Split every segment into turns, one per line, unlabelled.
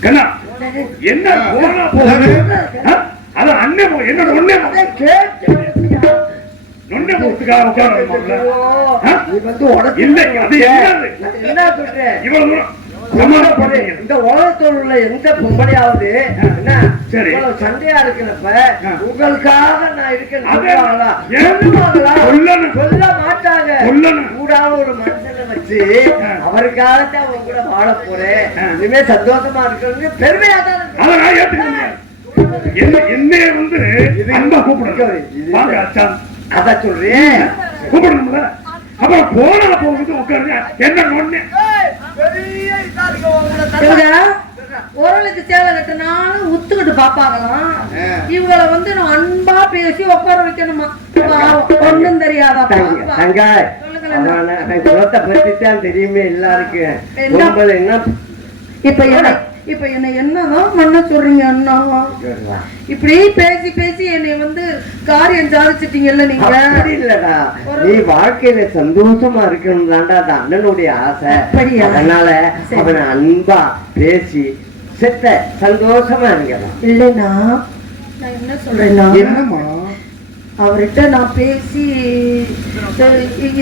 கண்ணா என்ன போனா போகுது ஆ? அதான் அண்ணன் என்ன ஒண்ணே
அதை.
நொண்ணே உட்கார இல்லை, அது?
அது
இவ்வளவு தூரம்
இந்த. உலகத்தில் உள்ள எந்த பொம்பளையாவது. இவ்வளவு சண்டையா இருக்கிறப்ப. உங்களுக்காக நான் இருக்கேன்
அது.
சொல்ல மாட்டாங்க. கூடாத ஒரு மனுஷனை வச்சு. அவருக்காகத்தான் அவங்க கூட வாழ போறேன். இனிமே சந்தோஷமா இருக்கணும்னு பெருமையா தான் இருக்கு.
அதை நான் ஏத்துக்கிறேன். என்ன என்னைய வந்து அன்பா கூப்பிடுறேன்
அதான் சொல்றேன்.
கூப்பிடணும்ல? அப்புறம் போனா போகுது உட்காருங்க. என்ன.
உரலுக்கு சேலை கட்டினாலும் உத்துக்கிட்டு பாப்பாங்களாம். இவங்கள வந்து அன்பா பேசி உட்கார வைக்கணுமா? ஒண்ணும் தெரியாதா?
குலத்தை பத்தி தான் தெரியுமே எல்லாருக்கும்.
என்ன?
பொம்பளை என்ன?
இப்ப என்ன? இப்ப என்ன என்னதான் பண்ண சொல்றீங்க அண்ணா? இப்படி பேசி பேசி என்னை வந்து காரியம் சாதிச்சிட்டீங்கல்ல நீங்க?
இல்லடா. நீ வாழ்க்கையில சந்தோஷமா இருக்கணும் தான்டா அந்த அண்ணனுடைய ஆசை? அதனால. அவனை அன்பா பேசி செத்த சந்தோஷமா இருக்கலாம்
இல்லைண்ணா. நான் என்ன சொல்றேன்னா அவர்கிட்ட நான் பேசி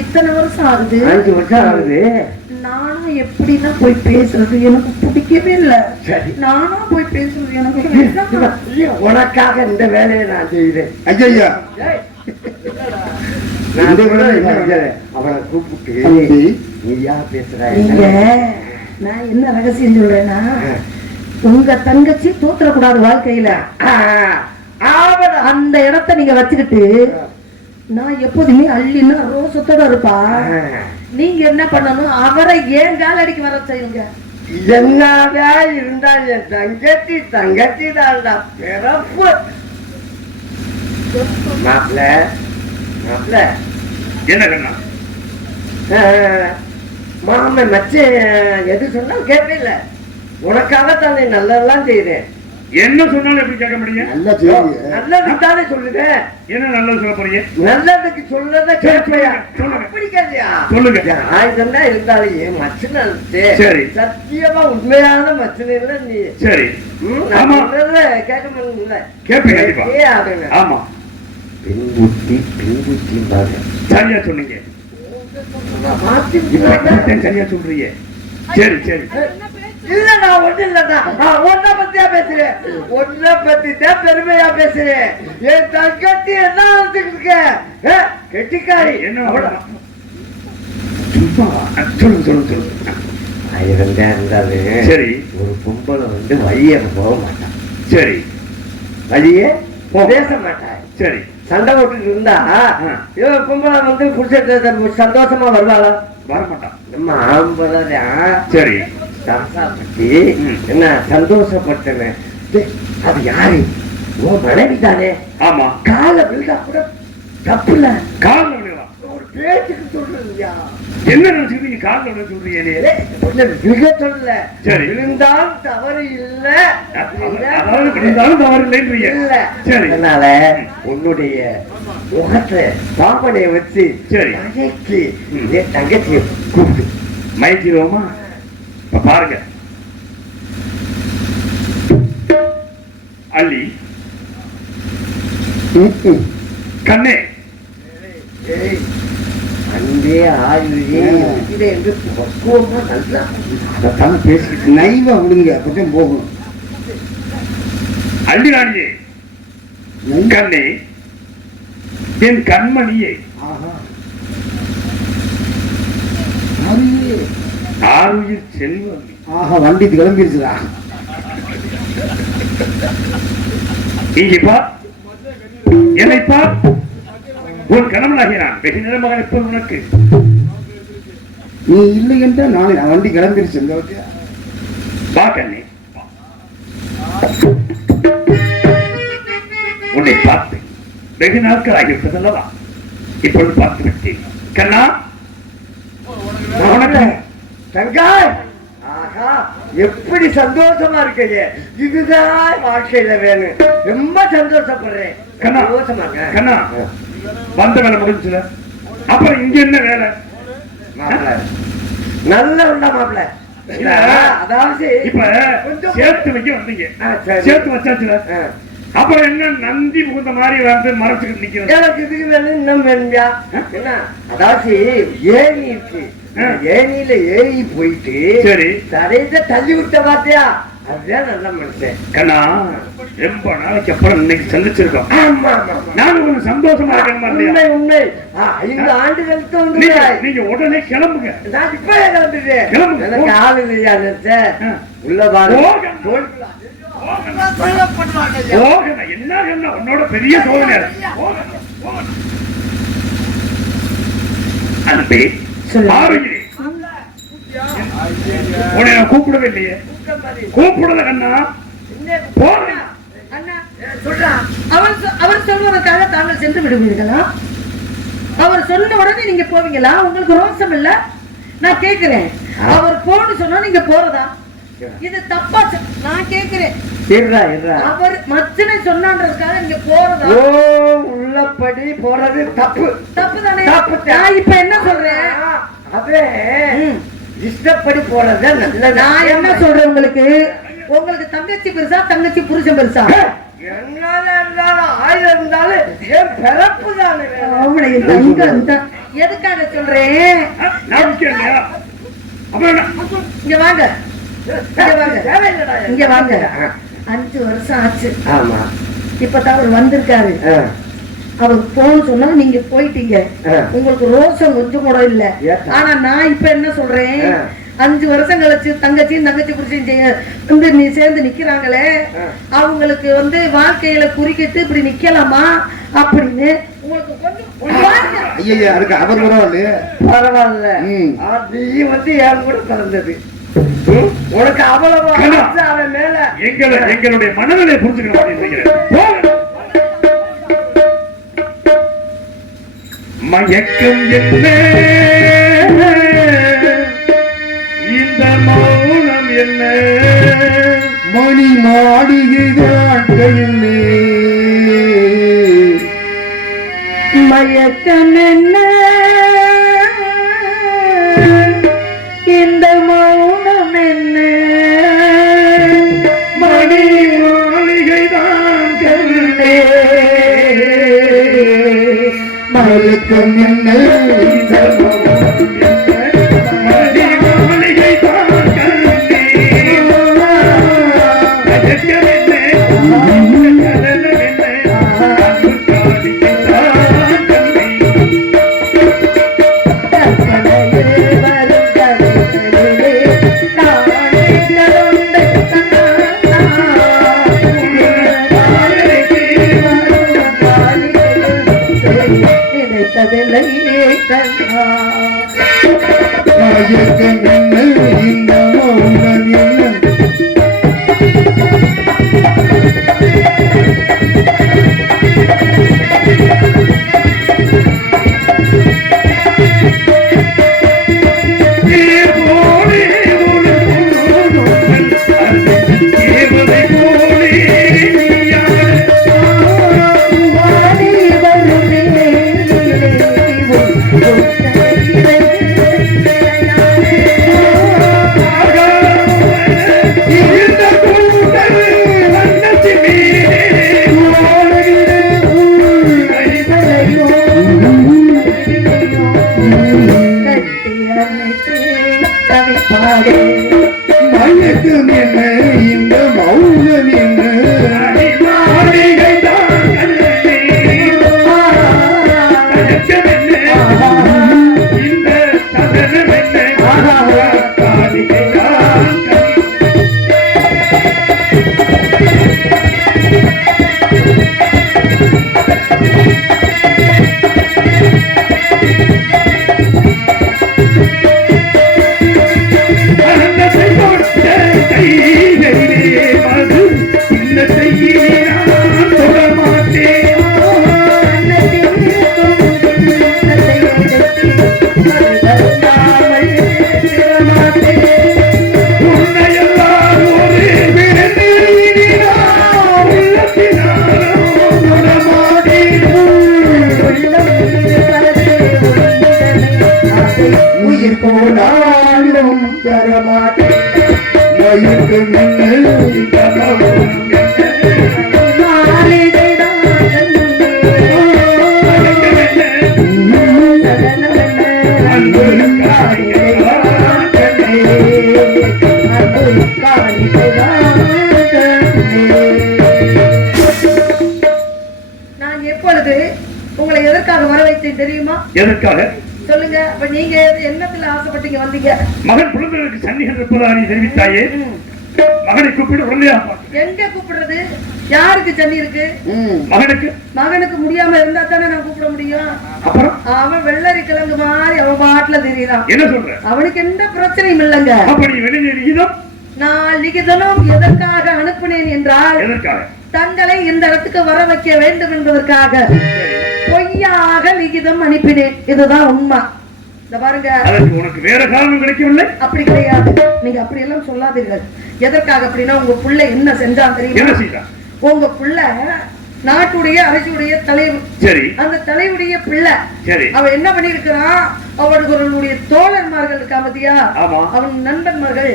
இத்தனை வருஷம் ஆகுது.
அஞ்சு வருஷம் ஆகுது.
நானும் எப்படின்னா போய் பேசுறது எனக்கு பிடிக்கவே இல்ல.
சரி.
நானா போய் பேசுறது எனக்கு
உனக்காக இந்த வேலையை நான் செய்கிறேன்
ஐயா
அவனை கூப்பிட்டு. நீயா பேசுற?
நான் என்ன ரகசியம் சொல்றேன்னா உங்க தங்கச்சி தூத்துறக்கூடாது வாழ்க்கையில. அந்த இடத்த நீங்க வச்சுக்கிட்டு நான் எப்போதுமே அள்ளின்னா ரோசத்தோட இருப்பா. நீங்க என்ன பண்ணணும்? அவரை ஏன் கால் அடிக்க வர செய்யுங்க?
என்னதா இருந்தால் என் தங்கச்சி தங்கச்சி தான்டா பிறப்பு. மாப்பிள்ள மாப்பிள்ள
என்ன கண்ணா
மாமன் மச்சன் எது சொன்னாலும் கேட்பில்ல உனக்காக தானே நல்லதெல்லாம் செய்யறேன்
என்ன சொன்னாலும் எப்படி கேட்க முடியும்?
நல்லா செய்யுங்க
நல்லது தானே சொல்லுவேன்
என்ன நல்லது சொல்ல போறீங்க?
நல்லதுக்கு சொல்லத கேட்பையா
சொல்லுங்க.
அப்படி கேட்பியா
சொல்லுங்க.
ஆயுதம் தான் இருந்தாலும் ஏன் மச்சன்
சரி.
சத்தியமா உண்மையான மச்சன் இல்ல நீ.
சரி. ஆமா.
கேட்க முடியல.
கேட்பேன் கண்டிப்பா. ஆமா. சரியா சொன்னீங்க. இப்ப இப்படித்தான் சரியா சொல்றீங்க. சரி சரி.
இல்லடா ஒண்ணு இல்லடா நான் ஒன்ன பத்தியா பேசுறேன்? ஒன்ன பத்தி தான் பெருமையா பேசுறேன். என் தங்கச்சி என்ன நினைச்சுக்கிட்டு இருக்க? கெட்டிக்காரி.
என்ன? சொல்லுங்க சொல்லுங்க சொல்லுங்க
ஆயிரம் தான் இருந்தாலும்
சரி.
ஒரு பொம்பளை வந்து வழிய போக மாட்டான்.
சரி.
வழியே. பேச மாட்டான்.
சரி.
சண்டை போட்டுட்டு இருந்தா. இவன் பொம்பளை வந்து புடிச்சிட்டு சந்தோஷமா வருவாளா?
வரமாட்டான்.
நம்ம ஆம்பளை
சரி.
தாசாப்பட்டி. என்ன சந்தோஷப்பட்டவன் டேய், அது யாரு? உன் மனைவி தானே?
ஆமா.
கால விழுந்தா கூட தப்பு இல்ல
விழுவா
ஒரு பேச்சுக்கு சொல்றதுயா
என்ன விழ சொல்றீங்க
விழ சொல்லல.
சரி.
விழுந்தால் தவறு இல்ல.
அதாவது விழுந்தாலும் தவறு இல்லைன்றீங்க
இல்ல.
சரி.
அதனால உன்னுடைய முகத்தை பாம்பனைய வச்சு
சரி. ம்.
என் தங்கச்சியை கூப்பிட்டு
மயக்கிடுவோமா? பாருங்க. அள்ளி. கண்ணே.
அன்பே ஆயுதே என்று பக்குவமா நல்லா
அதைத்தான் பேசிக்கிட்டு நைவா விடுங்க அப்பதான் போகணும்.
அள்ளி ராணியே. கண்ணே என் கண்மணியே.
ஆஹா.
ஆறுயிர் செல்வம்.
ஆஹா வண்டி கிளம்பிருச்சுடா.
இங்கே பார். என்னை பார். உன் கணவனாகிய நான் வெகு நேரமாக இப்போது உனக்கு.
நீ இல்லை என்றால் நாளை நான் வண்டி கிளம்பிருச்சு இந்த
வா கண்ணே. உன்னை பார்த்து வெகு நாட்கள் ஆகிவிட்டதல்லவா இப்பொழுது பார்த்து விட்டேன் கண்ணா
தங்காய் ஆஹா எப்படி சந்தோஷமா இருக்கீங்க இதுதான் வாழ்க்கையில வேணும் ரொம்ப சந்தோஷப்படுறேன்
கண்ணா.
சந்தோஷமா.
கண்ணா வந்த வேலை முடிஞ்சுல அப்புறம் இங்க என்ன வேலை
நல்ல உண்டா மாப்பிள்ள அதாவது
இப்ப சேர்த்து வைக்க வந்தீங்க. சேர்த்து வச்சாச்சுல. அப்புறம் என்ன நந்தி புகுந்த மாதிரி வந்து மறைச்சுக்கிட்டு நிக்கிறது?
எனக்கு இதுக்கு வேணும் இன்னும் வேணும்யா. என்ன? அதாவது ஏணி இருக்கு. ஏணியில ஏறி போயிட்டு
சரி.
தரையில தள்ளி விட்ட பாத்தியா அதுதான் நல்ல மனுஷன்.
கண்ணா ரொம்ப நாளைக்கு அப்புறம் இன்னைக்கு சந்திச்சிருக்கோம். நானும் கொஞ்சம் சந்தோஷமா இல்லையா
உண்மை ஐந்து ஆண்டுகளுக்கு
நீங்க உடனே கிளம்புங்க.
நான் இப்ப கிளம்பிட்டேன்
கிளம்புங்க.
எனக்கு ஆள் இல்லையா நினைச்சேன்.
ஆ.
உள்ள பாரு
போங்க. போகணும் என்ன உன்னோட பெரிய சோதனை. அன்பே உன்னை நான் கூப்பிடவே இல்லையே கண்ணா.
அவர் சொல்வதற்காக தாங்கள் சென்று விடுவீர்களா? அவர் சொன்ன உடனே நீங்க போவீங்களா? உங்களுக்கு ரோசம் இல்ல? நான் கேக்குறேன். அவர் போன்னு சொன்னா நீங்க போறதா? இது தப்பா நான் கேக்குறேன்
இருடா இருடா.
அவர் மச்சனை சொன்னான்றதுக்காக நீங்க போறதா?
ஓ உள்ளபடி போறது தப்பு.
தப்பு தானே?
தப்பு.
நான் இப்ப என்ன சொல்றேன்?
அதே. இஷ்டப்படி போறது நல்லது.
நான் என்ன சொல்றேன் உங்களுக்கு? உங்களுக்கு தங்கச்சி பெருசா தங்கச்சி புருஷன் பெருசா?
என்னால இருந்தாலும் ஆயிரம் இருந்தாலும் என் பிறப்பு தானே.
அவனை தங்கம் தான். எதுக்காக சொல்றேன்? இங்க வாங்க. இங்க வாங்க அஞ்சு வருஷம் ஆச்சு
ஆமா
இப்பதான் அவர் வந்திருக்காரு. அவர் போன் சொன்னா நீங்க போயிட்டீங்க. உங்களுக்கு ரோசம் கொஞ்சம் கூட இல்ல. ஆனா நான் இப்ப என்ன சொல்றேன். அஞ்சு வருஷம் கழிச்சு தங்கச்சியும் தங்கச்சி செய்ய வந்து நீ சேர்ந்து நிக்கிறாங்களே. அவங்களுக்கு வந்து வாழ்க்கையில குறுக்கிட்டு இப்படி நிக்கலாமா அப்படின்னு உங்களுக்கு கொஞ்சம்.
ஐயா அதுக்கு அவர்
பரவாயில்ல நீ வந்து என் கூட பிறந்தது? உனக்கு அவ்வளவு அவன் மேல.
எங்களை எங்களுடைய மனநிலையை புரிஞ்சுக்கணும். மயக்கம் என்ன இந்த மௌனம் என்ன?
மணி கையிலே
மயக்கம் என்ன?
மயக்கம்
வைத்தேன் தெரியுமா?
எதற்காக?
சொல்லுங்க. அப்ப நீங்க எது- என்னத்துல ஆசைப்பட்டீங்க வந்தீங்க?
மகன் குழந்தைகளுக்கு சன்னிகள் இருப்பதா நீ தெரிவித்தாயே. மகனை கூப்பிட்டு உடனே
எங்க கூப்பிடுறது? யாருக்கு தண்ணி இருக்கு.
மகனுக்கு?
மகனுக்கு முடியாம இருந்தா தானே நான் கூப்பிட முடியும்?
அப்புறம்?
அவன் வெள்ளரி கிழங்கு மாதிரி அவன் பாட்டுல தெரியறான்.
என்ன சொல்ற?
அவனுக்கு எந்த பிரச்சனையும் இல்லைங்க. நான் லிகிதனும் எதற்காக அனுப்பினேன் என்றால்
எதற்காக?
தங்களை இந்த இடத்துக்கு வர வைக்க வேண்டும் என்பதற்காக. பொய்யாக லிகிதம் அனுப்பினேன். இதுதான் உண்மை. இந்த பாருங்க.
உனக்கு வேற காரணம் கிடைக்கவில்லை?
அப்படி கிடையாது. நீங்க அப்படி எல்லாம் சொல்லாதீர்கள். எதற்காக அப்படின்னா உங்க புள்ள என்ன செஞ்சான்
என்ன
தெரியுமா உங்க புள்ள நாட்டுடைய அரசுடைய தலைவர்.
சரி.
அந்த தலைவுடைய பிள்ளை.
சரி.
அவன் என்ன பண்ணிருக்கிறான் அவர்களுடைய தோழன்மார்கள் இருக்கா பத்தியா? அவன் நண்பன்மார்கள்.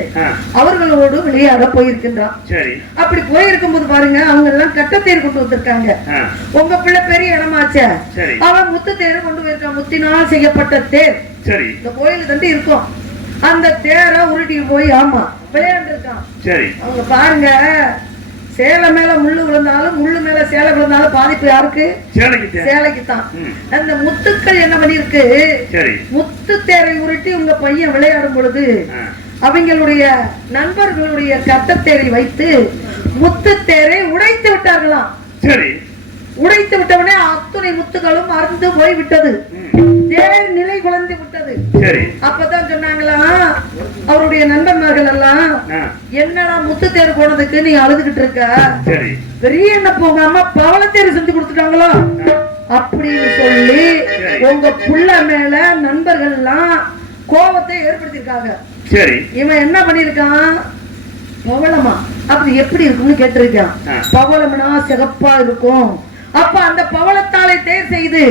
அவர்களோடு விளையாட போயிருக்கின்றான்.
சரி.
அப்படி போயிருக்கும் போது பாருங்க அவங்க எல்லாம் கட்டத்தேர் கொண்டு வந்திருக்காங்க. உங்க பிள்ளை பெரிய இடமாச்சே. அவன் முத்து தேர் கொண்டு போயிருக்கான் முத்தினால் செய்யப்பட்ட தேர்.
சரி.
இந்த கோயில் தண்டி இருக்கும். அந்த தேரை உருட்டிட்டு போய் ஆமா விளையாண்டு இருக்கான்
சரி.
அவங்க பாருங்க சேலை மேல முள்ளு விழுந்தாலும் முள்ளு மேல சேலை விழுந்தாலும் பாதிப்பு யாருக்கு?
சேலைக்கு
தான் அந்த முத்துக்கள் என்ன பண்ணிருக்கு முத்து தேரை உருட்டி உங்க பையன் விளையாடும் பொழுது அவங்களுடைய நண்பர்களுடைய கட்டத்தேரை வைத்து முத்து தேரை உடைத்து விட்டார்களாம்.
சரி.
உடைத்து விட்டவுடனே அத்துணை முத்துகளும் அறுந்து போய் விட்டது தேர் நிலை குழந்து விட்டது. அப்பதான் சொன்னாங்களா அவருடைய நண்பன்மார்கள் எல்லாம் என்னடா முத்து தேர் போனதுக்கு நீ அழுதுகிட்டு இருக்க? பெரிய என்ன போகாம பவளத்தேர் செஞ்சு கொடுத்துட்டாங்களோ? அப்படின்னு சொல்லி. உங்க புள்ள மேல நண்பர்கள் எல்லாம் கோபத்தை ஏற்படுத்தியிருக்காங்க.
சரி.
இவன் என்ன பண்ணிருக்கான் பவளமா? அப்படி எப்படி இருக்கும்னு கேட்டிருக்கான். பவளம்னா சிகப்பா இருக்கும். அப்ப அந்த பவளத்தாலை தேர் செய்து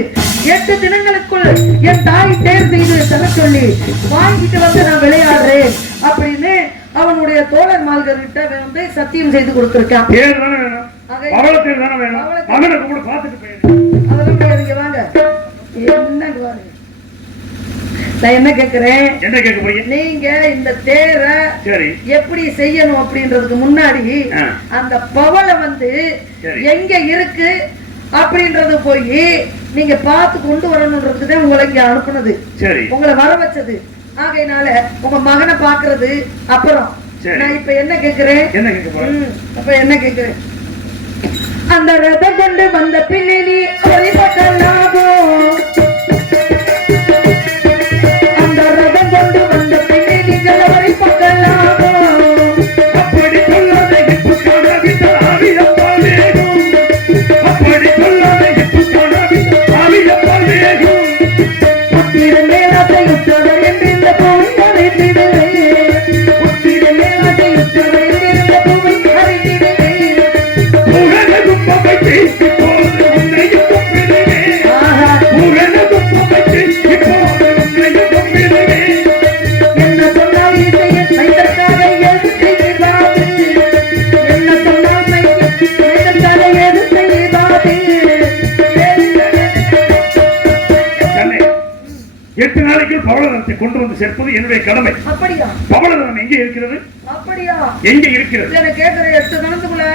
எட்டு தினங்களுக்குள் என் தாய் தேர் செய்து தர சொல்லி வாங்கிட்டு வந்து நான் விளையாடுறேன் அப்படின்னு அவனுடைய தோழர் மால்கர்கிட்ட வந்து சத்தியம் செய்து கொடுத்திருக்கான். அதெல்லாம் இங்க வாங்க. பாருங்க நான் என்ன கேக்குறேன்?
என்ன கேட்க போறீங்க?
நீங்க இந்த தேரை எப்படி செய்யணும் அப்படின்றதுக்கு முன்னாடி. அந்த பவளை வந்து. எங்க இருக்கு? அப்படின்றது போய் நீங்க பார்த்து கொண்டு வரணுன்றதுக்கு தான் உங்களை இங்க அனுப்புனது.
சரி.
உங்களை வர வச்சது. ஆகையினால உங்க மகனை பாக்குறது அப்புறம். நான் இப்ப என்ன கேக்குறேன்?
என்ன
ம், அப்ப என்ன கேக்குறேன்? அந்த ரதம் கொண்டு வந்த பின்னணி வழிபட்டலாமோ அந்த
பவளதனத்தை கொண்டு வந்து சேர்ப்பது என்னுடைய கடமை.
அப்படியா?
பவளதனம் எங்கே இருக்கிறது?
அப்படியா?
எங்கே இருக்கிறது?
என்ன கேட்கிற எட்டு கணத்துக்குள்ள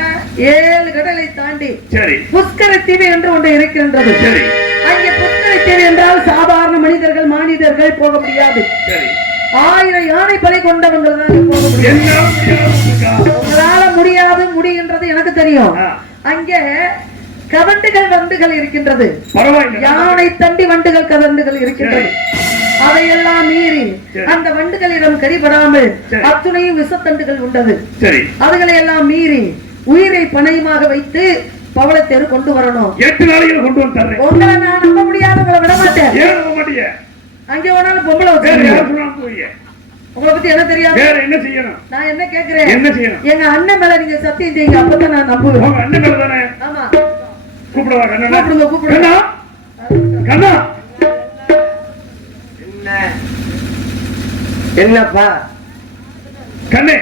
ஏழு கடலை தாண்டி
சரி.
புஷ்கர தீவு என்று ஒன்று இருக்கின்றது.
சரி.
அங்கே புஷ்கர தீவு என்றால் சாதாரண மனிதர்கள் மானிடர்கள் போக முடியாது.
சரி.
ஆயிரம் யானை படை கொண்டவங்க தான் போக முடியும். உங்களால முடியாது முடிகின்றது எனக்கு தெரியும். அங்கே கவண்டுகள் வண்டுகள் இருக்கின்றது. யானை தண்டி வண்டுகள் கவண்டுகள் இருக்கின்றது. அதையெல்லாம் மீறி. அந்த வண்டுகளிடம் கடிபடாமல். அத்துணையும் விஷத்தண்டுகள் உண்டது அதுகளை எல்லாம் மீறி உயிரை பணயமாக வைத்து பவளத்தேரு கொண்டு வரணும்.
எட்டு நாளைக்கு கொண்டு வந்து
உங்களை நான் நம்ப முடியாது உங்களை விட மாட்டேன். அங்கே வேணாலும் பொம்பளை வச்சு உங்களை பத்தி என்ன தெரியாது?
என்ன செய்யணும்?
நான் என்ன கேக்குறேன்?
என்ன செய்யணும்?
எங்க அண்ணன் மேல நீங்க சத்தியம் செய்யுங்க அப்பதான் நான் நம்புவேன்.
அண்ணன் மேல தானே
ஆமா.
கூப்பிடவா கண்ணா?
கூப்பிடுங்க, கூப்பிடுங்க.
கண்ணா?
என்னப்பா?
கண்ணே.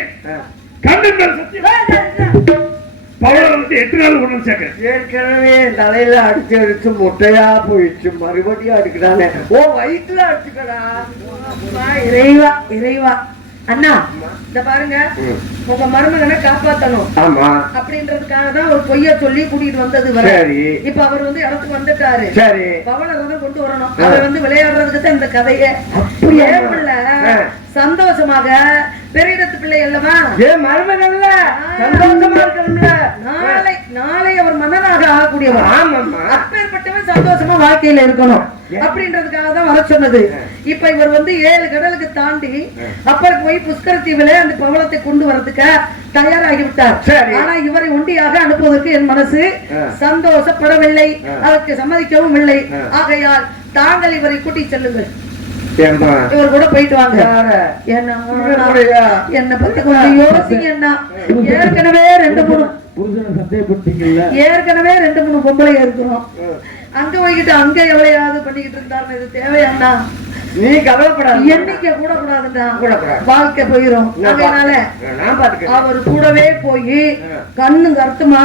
வந்து எட்டு நாள் ஒண்ணு சேர்க்க
ஏற்கனவே தலையில அடிச்சு அடிச்சு முட்டையா போயிடுச்சு. மறுபடியும் அடிக்கிறானே. ஓ வயிற்றுல அடிச்சுக்கடா.
இறைவா இறைவா. அண்ணா இந்த பாருங்க. உங்க மருமகனை காப்பாத்தணும்.
ஆமா.
அப்படின்றதுக்காக தான் ஒரு பொய்ய சொல்லி கூட்டிட்டு வந்தது இப்ப அவர் வந்து இடத்துக்கு வந்துட்டாரு.
சரி.
பவள ரதம் கொண்டு வரணும். அவர் வந்து விளையாடுறதுக்கு தான் இந்த கதையே.
அப்படியா?
ஏன் பிள்ளை
ஆ.
சந்தோஷமாக பெரியடத்து பிள்ளை அல்லவா?
ஏ மருமகன்ல சந்தோஷமா இருக்கணும்ல?
நாளை நாளை அவர் மன்னனாக ஆகக்கூடியவர். அப்பேற்பட்டவன் சந்தோஷமா வாழ்க்கையில இருக்கணும். அப்படின்றதுக்காக தான் வர சொன்னது இப்ப இவர் வந்து ஏழு கடலுக்கு தாண்டி அப்புறம் போய் புஷ்கர தீவுல அந்த பவளத்தை கொண்டு வரதுக்கு தயாராகி விட்டார். ஆனா இவரை ஒண்டியாக அனுப்புவதற்கு என் மனசு. சந்தோஷப்படவில்லை. அதற்கு சம்மதிக்கவும் இல்லை. ஆகையால் தாங்கள் இவரை கூட்டி செல்லுங்கள் இவர் கூட போயிட்டு வாங்க? என்ன? என்ன பத்தி கொஞ்சம் யோசிங்க அண்ணா ஏற்கனவே ரெண்டு மூணு ஏற்கனவே ரெண்டு மூணு பொம்பளை இருக்கிறோம். அங்க போய்கிட்டு அங்க எவ்வளையாவது பண்ணிக்கிட்டு இருந்தாருன்னு இது தேவையாண்ணா
நீ கவலைப்படாத.
எண்ணிக்கை கூட கூடாதுண்ணா
கூடக்கூடாது.
வாழ்க்கை போயிரும். அதனால அவர் கூடவே போய். கண்ணு கருத்துமா.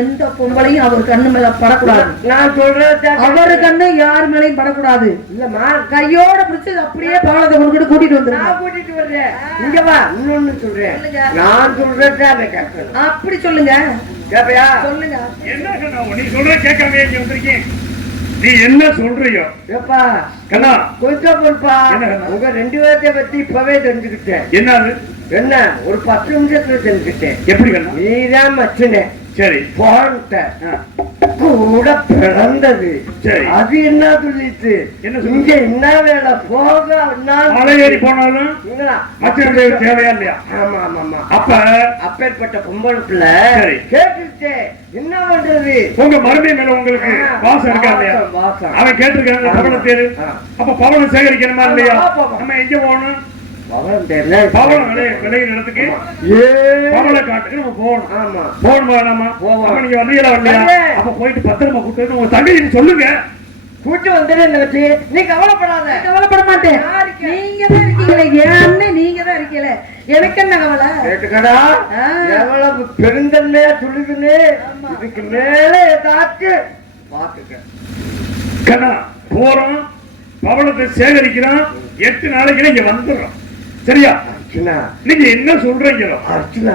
எந்த பொம்பளையும் அவர் கண்ணு மேல படக்கூடாது.
நான் சொல்றத
அவரு கண்ணு யார் மேலயும் படக்கூடாது.
இல்லம்மா.
கையோட பிடிச்சு அப்படியே பவளத்தை கொண்டு கூட்டிட்டு வந்துருங்க.
நான் கூட்டிட்டு வர்றேன். இங்க வா இன்னொன்னு சொல்றேன். நான் கேட்கணும்.
அப்படி சொல்லுங்க.
கேப்பையா?
சொல்லுங்க.
என்ன கண்ணா நீ சொல்ற கேட்காம இங்க நீ என்ன சொல்றியோ?
ஏப்பா
கண்ணா.
கொஞ்சம் பொறுப்பா? உங்க ரெண்டு பேர்த்த பத்தி இப்பவே தெரிஞ்சுக்கிட்டேன்.
என்னது
என்ன ஒரு பத்து நிமிஷத்துல தெரிஞ்சுக்கிட்டேன்.
எப்படி கண்ணா?
நீதான் மச்சினே.
சரி.
போன்ட்ட கூட பிறந்தது
சரி.
அது என்ன சொல்லிச்சு? இங்க என்ன வேலை போக நான்
மலை ஏறி போனாலும்? மச்சனுடைய தேவையா இல்லையா
ஆமா ஆமா ஆமா
அப்ப
அப்பேற்பட்ட பொம்பளை பிள்ளை. கேட்டுச்சே என்ன பண்றது
உங்க மருமை மேல உங்களுக்கு வாசம் இருக்கா இல்லையா. அவன் கேட்டிருக்காங்க தேரு
ஆ.
அப்ப பவளம் சேகரிக்கணுமா இல்லையா
ஆமா, ஆமா.
நம்ம எங்க போகணும் சொல்லுங்க.
கூட்டு வந்துடு இந்த வச்சு நீ கவலைப்படாத.
கவலைப்பட மாட்டேன். நீங்க தான் இருக்கீங்களே அண்ணன் நீங்க தான் இருக்கீங்களே. எனக்கு என்ன கவலை?
கேட்டுக்கடா. எவ்வளவு பெருந்தன்மையா சொல்லுதுன்னு.
ஆமா.
இதுக்கு மேல ஏதாச்சும் பாத்துக்க
கண்ணா போறோம். பவளத்தை சேகரிக்கிறோம். எட்டு நாளைக்குள்ள இங்க வந்துடுறோம். சரியா?
அர்ச்சனா
நீங்க என்ன சொல்றீங்களோ?
அர்ச்சனா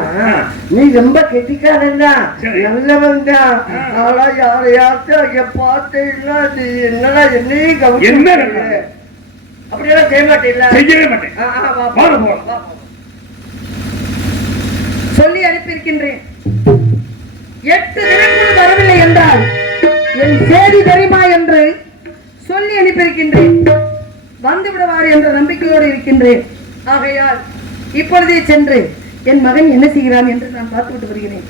நீ ரொம்ப கெட்டிக்காரன் தான். நல்லவன் தான். ஆனா யாரையாச்சும் அங்க பார்த்தீங்கன்னா நீ என்னடா என்னையும்
என்ன
விட்டுரு. அப்படியெல்லாம் செய்ய
செய்யவே மாட்டேன்.
ஆ, ஆ, வா,
வாங்க
வா,
போலாம்.
வா.
சொல்லி அனுப்பியிருக்கின்றேன். எட்டு தினங்கள் வரவில்லை என்றால் என் சேதி தெரியுமா என்று சொல்லி அனுப்பியிருக்கின்றேன். வந்து விடுவார் என்ற நம்பிக்கையோடு இருக்கின்றேன். ஆகையால் இப்பொழுதே சென்று என் மகன் என்ன செய்கிறான் என்று நான் பார்த்துவிட்டு வருகிறேன்.